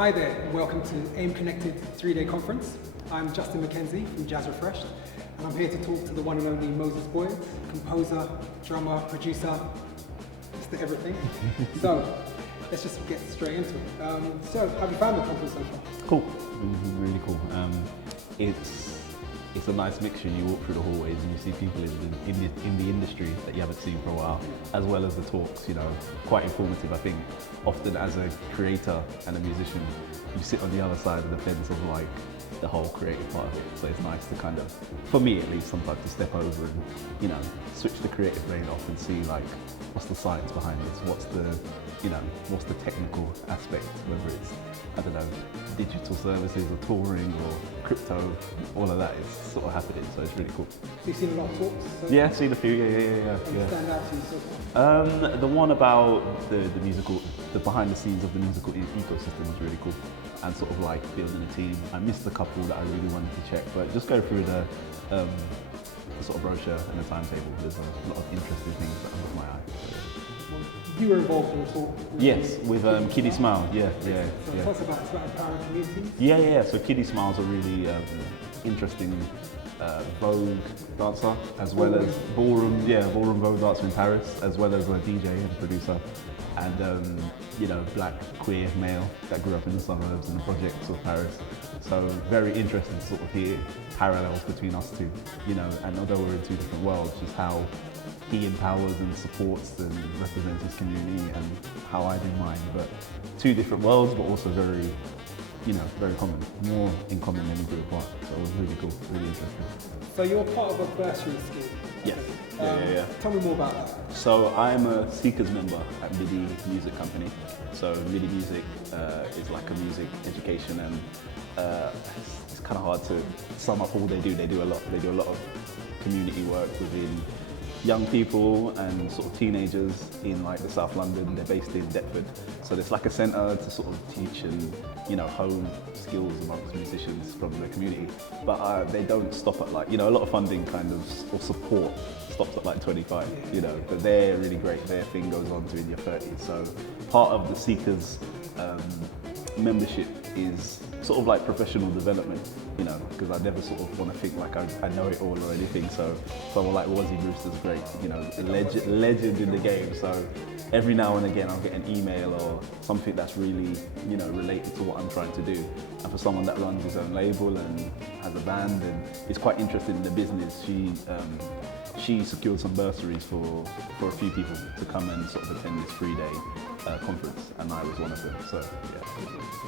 Hi there, and welcome to AIM Connected 3-day conference. I'm Justin Mckenzie from Jazz Refreshed, and I'm here to talk to the one and only Moses Boyd, composer, drummer, producer, just everything. So, let's just get straight into it. So, have you found the conference so far? Cool, really cool. It's a nice mixture. You walk through the hallways and you see people in the industry that you haven't seen for a while, as well as the talks, quite informative. I think often as a creator and a musician, you sit on the other side of the fence of like the whole creative part of it. So it's nice to kind of, for me at least, sometimes to step over and, switch the creative lane off and see like, what's the science behind this? What's the technical aspect, whether it's, I don't know, digital services or touring or crypto, all of that is sort of happening, so it's really cool. So you've seen a lot of talks? So yeah, seen a few, yeah. Stand out to you so far? The one about the behind the scenes of the musical ecosystem was really cool, and sort of like building a team. I missed a couple that I really wanted to check, but just go through the sort of brochure and the timetable. There's a lot of interesting things that caught my eye. You were involved in the talk? Yes, with Kiddie Smile, yeah. So tell us about empowering communities? Yeah, so Kiddie Smile's a really interesting Vogue dancer, as well as ballroom Vogue dancer in Paris, as well as a DJ and producer, and black queer male that grew up in the suburbs and the projects of Paris. So very interesting to sort of hear parallels between us two, and although we're in two different worlds, just how he empowers and supports and represents his community and how I do mine, but two different worlds, but also very, very common, more in common than we grew apart. So it was really cool, really interesting. So you're part of a bursary scheme? Yes. Yeah. Tell me more about that. So I'm a Seekers member at Midi Music Company. So Midi Music is like a music education, and it's kind of hard to sum up all they do. They do a lot. They do a lot of community work within young people and sort of teenagers in like the South London. They're based in Deptford. So there's like a centre to sort of teach and hone skills amongst musicians from the community. But they don't stop at like, a lot of funding kind of, or support stops at like 25, but they're really great. Their thing goes on to in your 30s. So part of the Seekers membership is sort of like professional development, because I never sort of want to think like I know it all or anything. So someone like Wazzy Brewster's great, a legend in the game. So every now and again I'll get an email or something that's really, related to what I'm trying to do. And for someone that runs his own label and has a band and is quite interested in the business, she secured some bursaries for a few people to come and sort of attend this 3-day conference, and I was one of them. So yeah,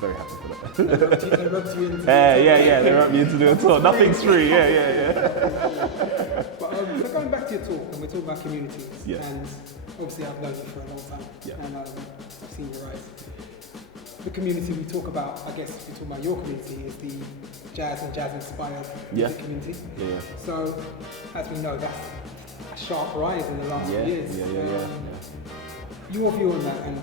very happy for that. They rubbed you into they rubbed me into doing a tour. Nothing's free. Yeah. But so going back to your talk, and we're talking about communities, Yes. and obviously I've known you for a long time, and I've seen your rise. The community we talk about, I guess we talk about your community, is the jazz and jazz-inspired music community. Yeah. So, as we know, that's a sharp rise in the last few years. Yeah. Your view on that, and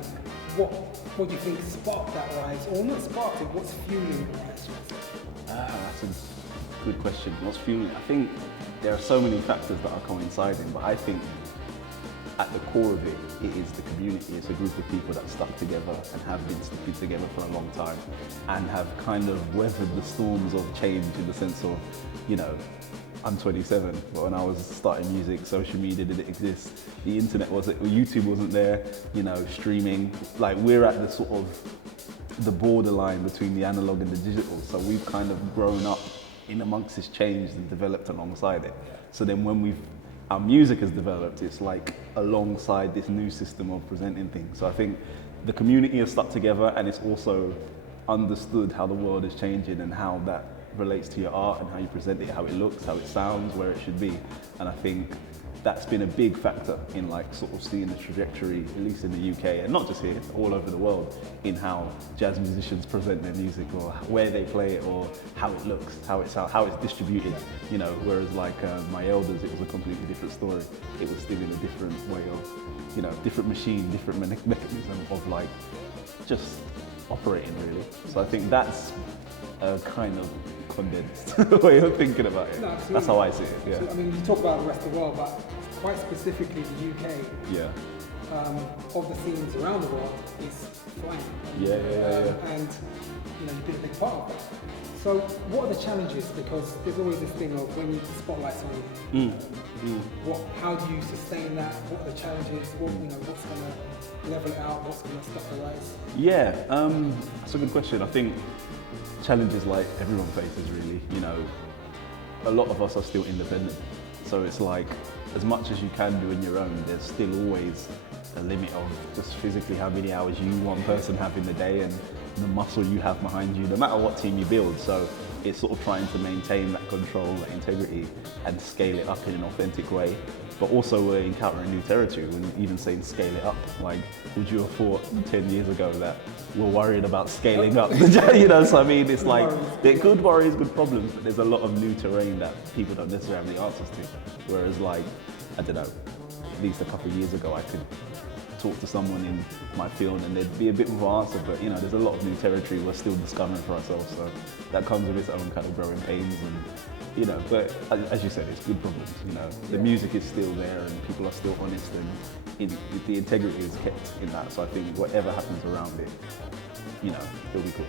what do you think sparked that rise, or not sparked it? What's fueling the rise? That's a good question. What's fueling? I think there are so many factors that are coinciding, but I think at the core of it, it is the community. It's a group of people that stuck together and have been sticking together for a long time and have kind of weathered the storms of change in the sense of, I'm 27, but when I was starting music, social media didn't exist. The internet wasn't, YouTube wasn't there, streaming. Like we're at the sort of the borderline between the analog and the digital. So we've kind of grown up in amongst this change and developed alongside it. So then when our music has developed, it's like alongside this new system of presenting things. So I think the community has stuck together, and it's also understood how the world is changing and how that relates to your art and how you present it, how it looks, how it sounds, where it should be. And I think that's been a big factor in like sort of seeing the trajectory, at least in the UK, and not just here, all over the world, in how jazz musicians present their music, or where they play it, or how it looks, how it sounds, how it's distributed. Whereas like my elders, it was a completely different story. It was still in a different way of, different machine, different mechanism of like just operating really. So I think that's a kind of condensed way of thinking about it. No, that's how I see it. Yeah. So, I mean, you talk about the rest of the world, but quite specifically the UK. Yeah. of the scenes around the world is flying. And you've been a big part of that. So what are the challenges? Because there's always this thing of when the spotlight's on you, how do you sustain that? What are the challenges? What's going to level it out? What's going to stop the rise? Yeah, that's a good question. I think challenges like everyone faces really, a lot of us are still independent. So it's like, as much as you can do in your own, there's still always a limit of just physically how many hours you, one person, have in the day and the muscle you have behind you, no matter what team you build. So it's sort of trying to maintain that control, that integrity, and scale it up in an authentic way. But also we're encountering new territory when even saying scale it up. Like, would you have thought 10 years ago that we're worried about scaling up? So I mean, it's like, they're good worries, good problems, but there's a lot of new terrain that people don't necessarily have the answers to. Whereas like, I don't know, at least a couple of years ago, I could talk to someone in my field and there'd be a bit more answer, but there's a lot of new territory we're still discovering for ourselves, so that comes with its own kind of growing pains. And but as you said, it's good problems. The music is still there and people are still honest, and the integrity is kept in that. So I think whatever happens around it, it'll be cool.